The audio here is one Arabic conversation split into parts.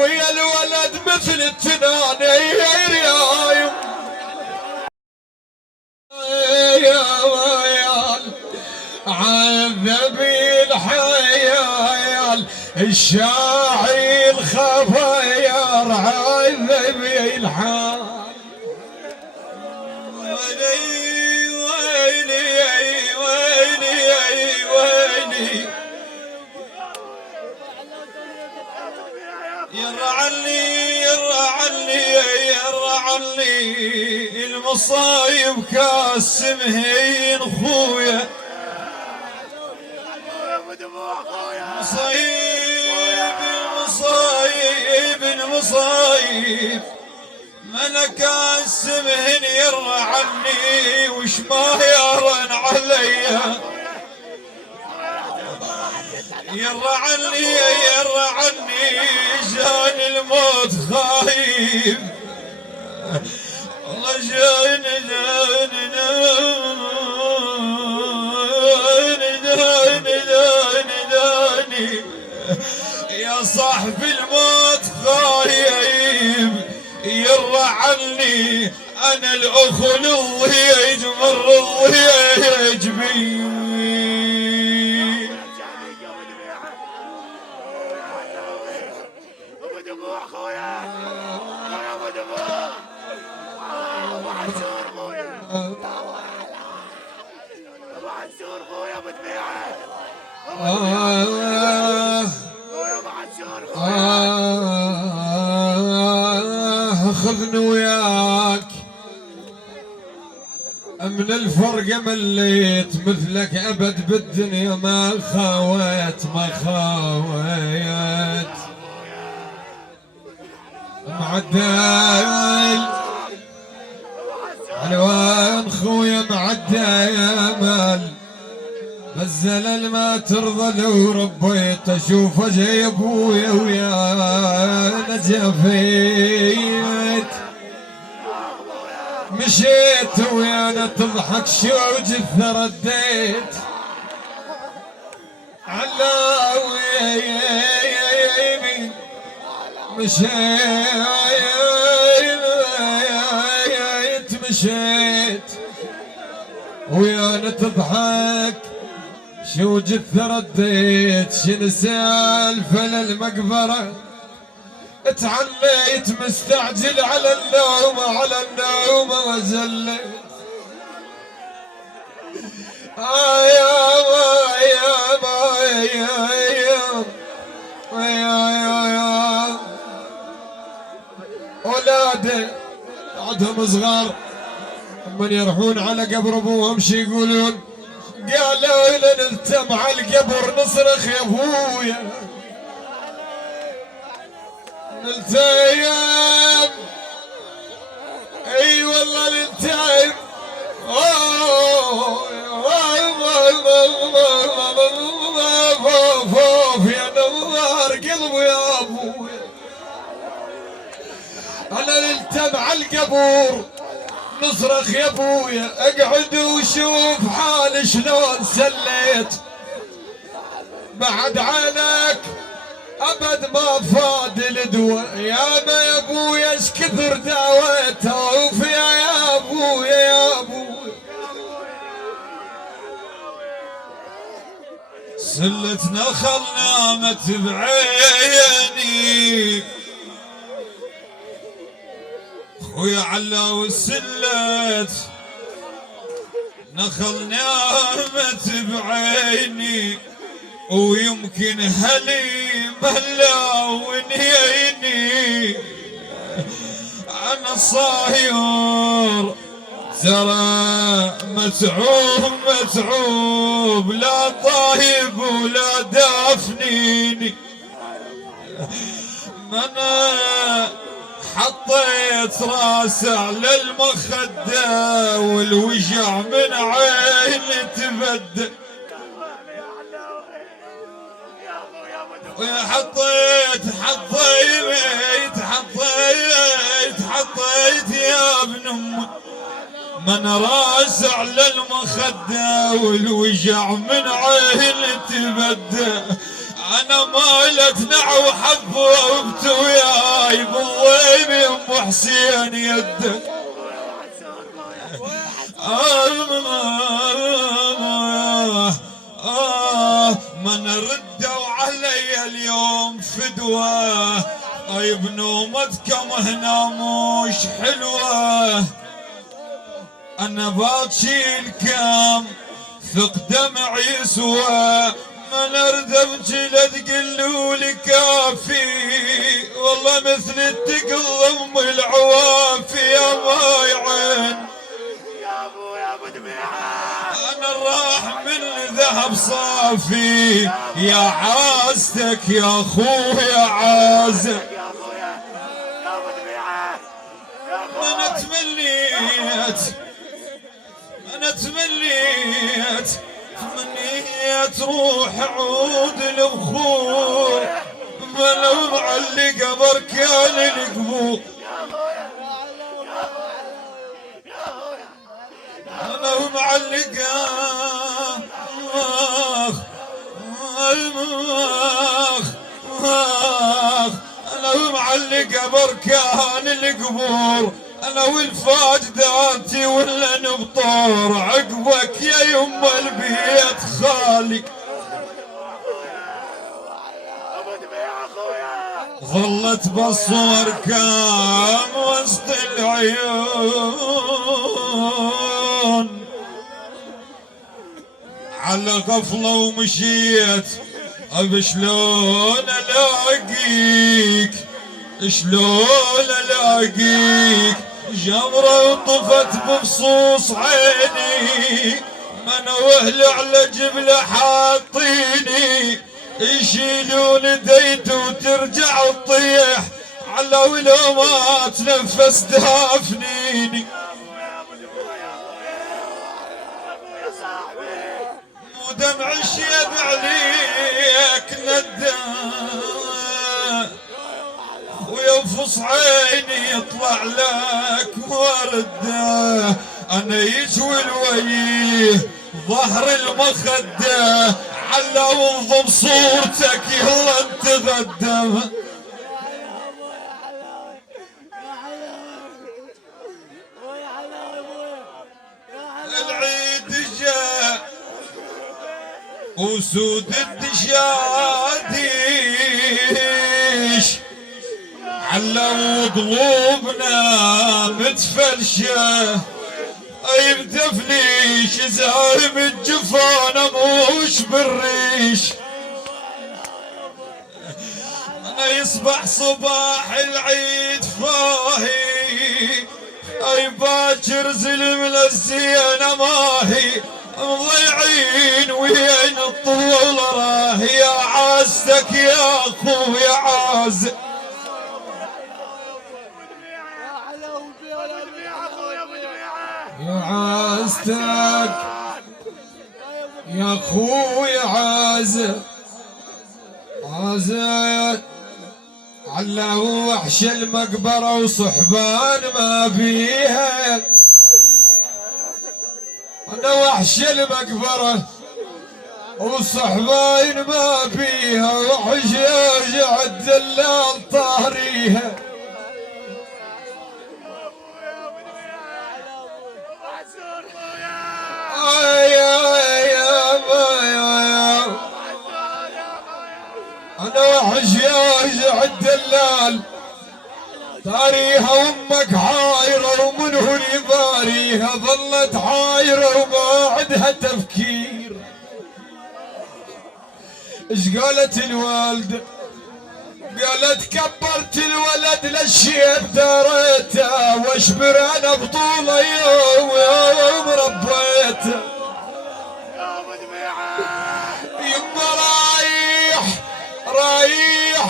ويا الولد مثل التناني يا ويال عذبي الحيال الشاعي الخفير عذبي الحال ويلي ويلي ويلي ويلي يرعني يرعني يرعني المصايب كاسمهين خويا مصايب المصايب المصايب ملك اسمهن يرعني وش ما يرن عليا يرعني يرعني جاني الموت خايب والله جاني جاني جاني يا صاحب الموت خايب يرعني انا الاخو الضيج مر الضيج بي خذني وياك من الفرقة مليت مثلك أبد بالدنيا ما خاويت ما خاويت معدل علوان خويا معدل مال بالزلل ما ترضى لو ربيت اشوف جاي ابويا ويا نجفيت مشيت ويانا تضحك شوج رديت علاوي مشيت ويانا تضحك شو جث رديت شن سالفة للمقبرة اتعليت مستعجل على النوم وزليت يا أولادي عندهم صغار من يروحون على قبر ابوهم شي يقولون قالوا إلى نلتم على القبر نصرخ يا ابويا نلتيم اي والله نلتيم يا نوار قلبي يا ابويا انا نلتم على القبور نصرخ يا ابويا اقعد وشوف حالي شلون سليت بعد عينك ابد ما فاد الدواء يا ما يا ابويا ايش كثر داويته وفي يا ابويا يا ابويا سلتنا خل نامت بعيني خويا علا والسلت نخل نامت بعيني ويمكن هلي ملاونيني انا صاير ترى متعوب لا طايب ولا دافنيني انا حطيت راسي على المخدة والوجع من عيني تبدل حطيت يا ابن امي من راس على المخدة والوجع من عيني تبدل انا مالتنا وحببت وياي بالضيم يا ام حسين يدك. من ردوا علي اليوم فدوة، اي بنومتكم هنا مش حلوة. انا باكي الكم ثق دمعي يسوى، من اردمت لا تقلولي كافي، والله مثل التقلم العوافي يا ماي عين. يا ابو يا ابو دميعه انا راح من ذهب صافي يا عازتك يا اخويا عازك. يا ابويا يا ابو دميعه يا انا تمنيت روح عود البخور، بلو معلقه بركان القبور. انا معلقه انا معلقه بركان القبور، انا والفاجداتي ولا نبطور عقبك يا يما البيت خالي. ابو دميعه اخويا ظلت بالصور كام وسط العيون، على غفلة ومشيت بشلون الاقيك، شلون الاقيك. جمرة وطفت بفصوص عيني، من واهل على جبل حاطيني، يشيلون ديت وترجع تطيح على ولو ما تنفس دافنيني. مو دمع الشيب عليك ندى، وينفص عيني يطلع لك ورده. انا يجوي الويه ظهر المخده، على وانضم صورتك يلا نتغدى. العيد جاء وسود الدشاديش، علوا قلوبنا متفلشه، اي بتفليش زايم الجفانه موش بالريش. انا يصبح صباح العيد فاهي، اي باكر زلم للزينه ماهي، مضيعين وين الطول راه يا عازتك يا اخويا عازق. يا عازتك يا اخويا عازق، عازق على وحش المقبرة وصحبان ما فيها. انا وحش المقبرة وصحبان ما فيها، وحش يرجع الدلال طاريها. انا وحش يرجع الدلال طاريها، وامك حايرة ومنه اللي باريها، ظلت حايرة وما عندها تفكير. ايش قالت الوالدة؟ قالت كبرت الولد للشيب داريته، واشبر انا بطوله يوم ربيته. يما رايح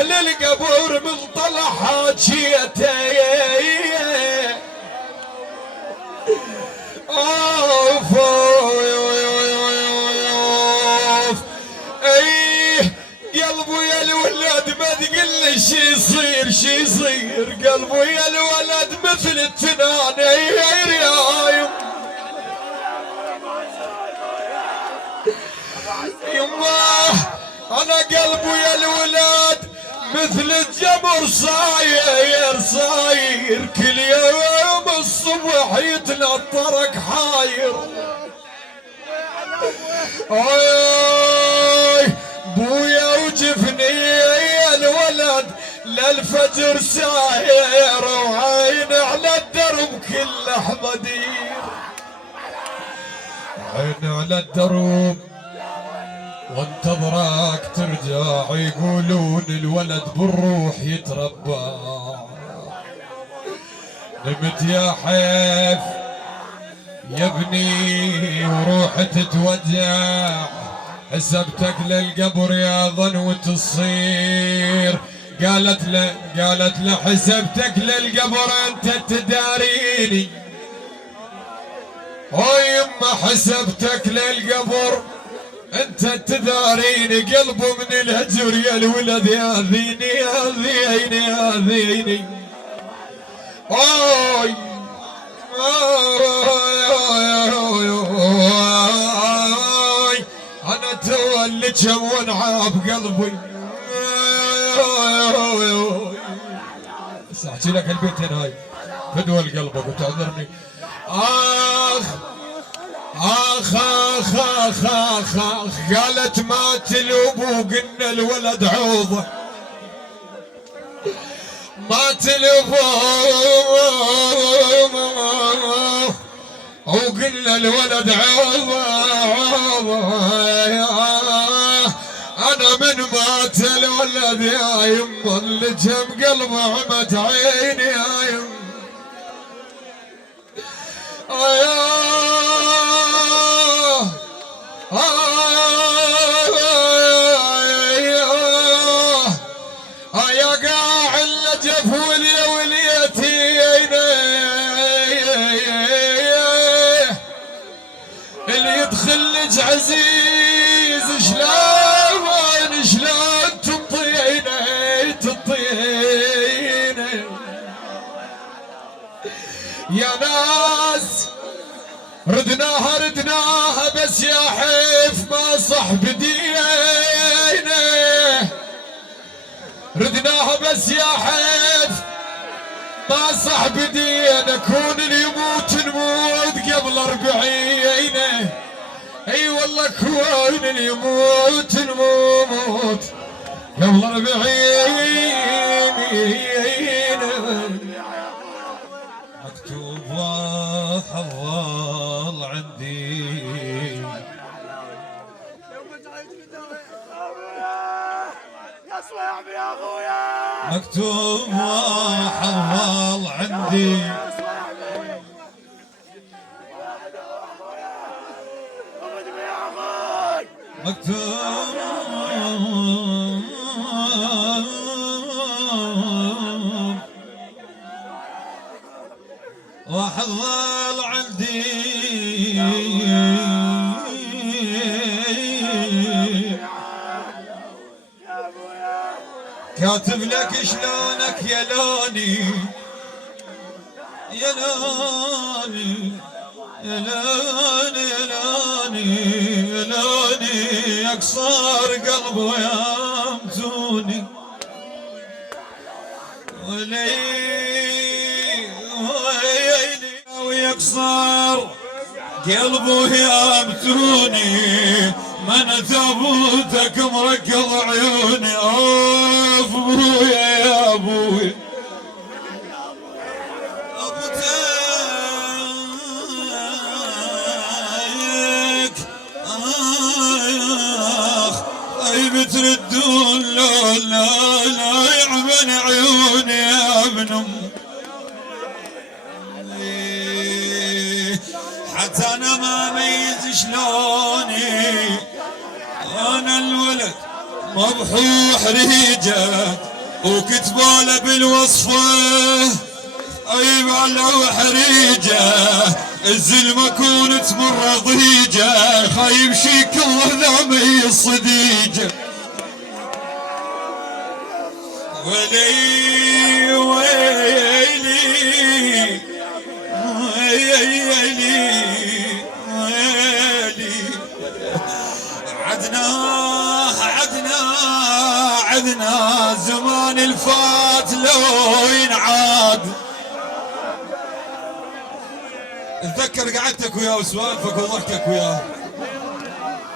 للقبور من طلع حاجيته. اوف قلبه يا الولد ما تقول لي شي يصير قلبه يا الولد مثل التنانير يا يم. قلبه يا الولاد مثل الجمر صاير صاير، كل يوم الصبح يتنطرك حاير. اوي بويا وجفني يا الولد للفجر ساير، وعين على الدرب كل حمدير، عين على الدرب وانتظرك ترجع. يقولون الولد بالروح يتربى. نمت يا حيف يا ابني وروح تتوجع، حسبتك للقبر يا ظنوة تصير. قالت له حسبتك للقبر انت تداريني. يما حسبتك للقبر انت تداريني، قلبه من الهجر يا الولد ياذيني ياذيني ياذيني. انا تولي كم وانعاب قلبي. احكي لك البيتين هاي فدوى قلبك وتعذرني. اخ اخ اخ اخ اخ اخ قالت مات الابو قلنا الولد عوضه، مات الابو وقلنا الولد عوضه. انا من مات الولد يا يما اللي جم قلبه عمت عيني يا يما. يا قاع اللجف وليتين اللي يدخل لج عزيز شلون تطين يا ناس. ردناها بس يا حيف ما صح بدينا، ردناها بس يا حيف ما صح بدينا. كون اللي يموت نموت قبل 40. اي والله كون اللي يموت نموت قبل 40. مكتوب حظال عندي يا اخويا، مكتوب حظال عندي. مكتوب وحظال عندي. كاتب لك شلونك يا لوني يا لوني يا لوني يا لوني يا لوني، يكسر قلبه يا متوني. ويكسر قلبه يا متوني، من ثبوتك مركض عيوني. اوف ابويا يا ابوي ابو تايك اخ طيب تردون لا لا لا يعمل عيوني يا ابن ام. حتى انا ما اميز شلوني انا الولد مبحوح ريجه وكتباله بالوصفه. ايب على حريجه الزلمه كون تمر ضيجه، خايب شيك الله ذامي الصديجه. ويلي ويلي ويلي ويلي عدناه اتذكر قعدتك وياه وسوالفك وضحكك وياه.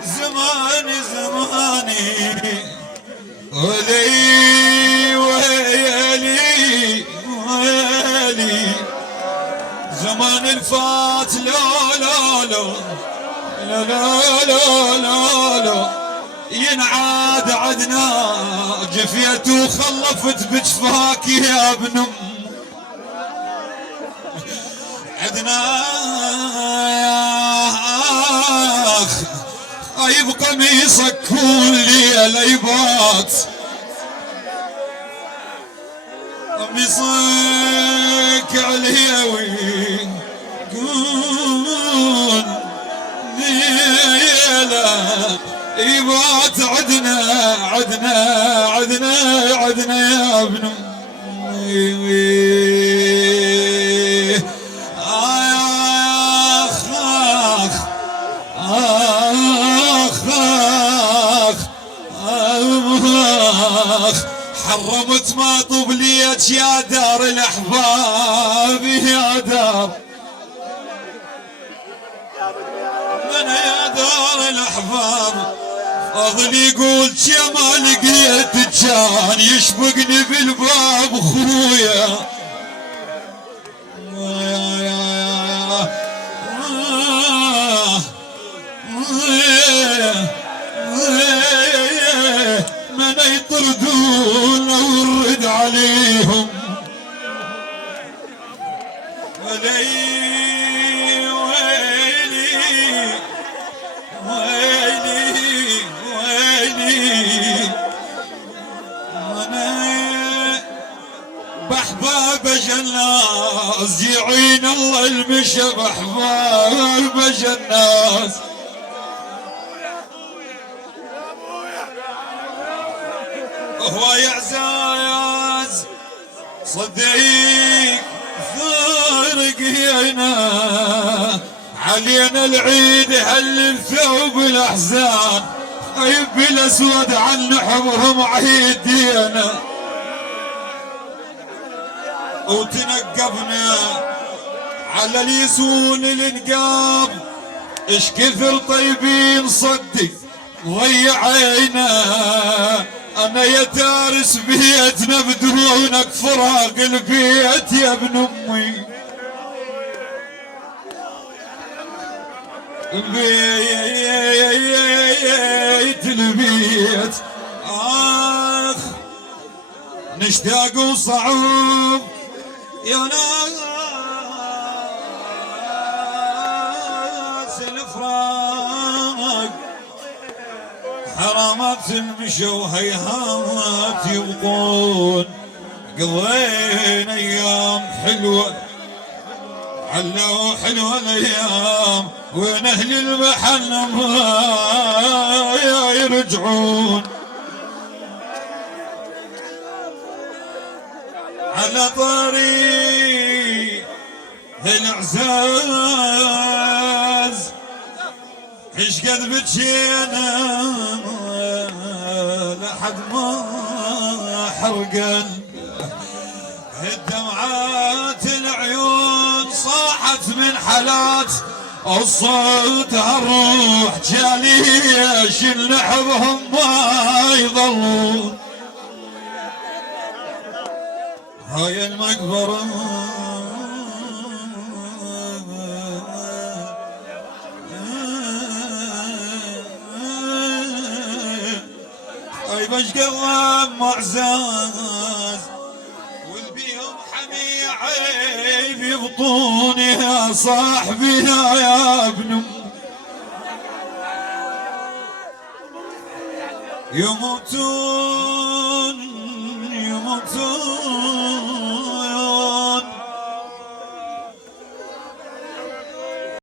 زماني زماني ولي ويلي ويلي زمان الفات لا لا لا لا لا لا لا لا ينعاد عدنا جفيت وخلفت بجفاك يا ابن ام عدنا خايب قميصك كل ليلة يبات قميصك عليوي كل ليلة يبات عدنا عدنا عدنا عدنا يا ابن حرمت ما طبليت يا دار الاحباب يا دار من يا دار الاحباب فضل يقول ما لقيت كان يشبقني بالباب خويا من يطردون ورد عليهم ولي ويلي ويلي ويلي انا بحباب جناس يعين الله المشى بحباب جناس هو يعزاز صديق فارقينا علينا العيد هل الثوب الاحزان خيب الاسود عن حمرهم عيدينا وتنقبنا على اليسون الانقاب اش كثر طيبين صدق ضيعينا انا يا تارس بيتنا بدونك فراق البيت يا ابن امي بيت البيت اخ نشتاق وصعوب يا ناس الفراق حرامات المشى وهيهات يبقون قضينا ايام حلوه علوا حلوه الايام وين اهل المحل ما يرجعون على طريق العزاز ايش قد بتشينا لحد ما حرقن الدمعات العيون صاحت من حالات الصوت هالروح جاليش نحبهم ما يضلون هاي المقبرة هاي بشقى معزاز والبيهم حمي عيب يبطوني يا صاحبي يا ابن يموتون يموتون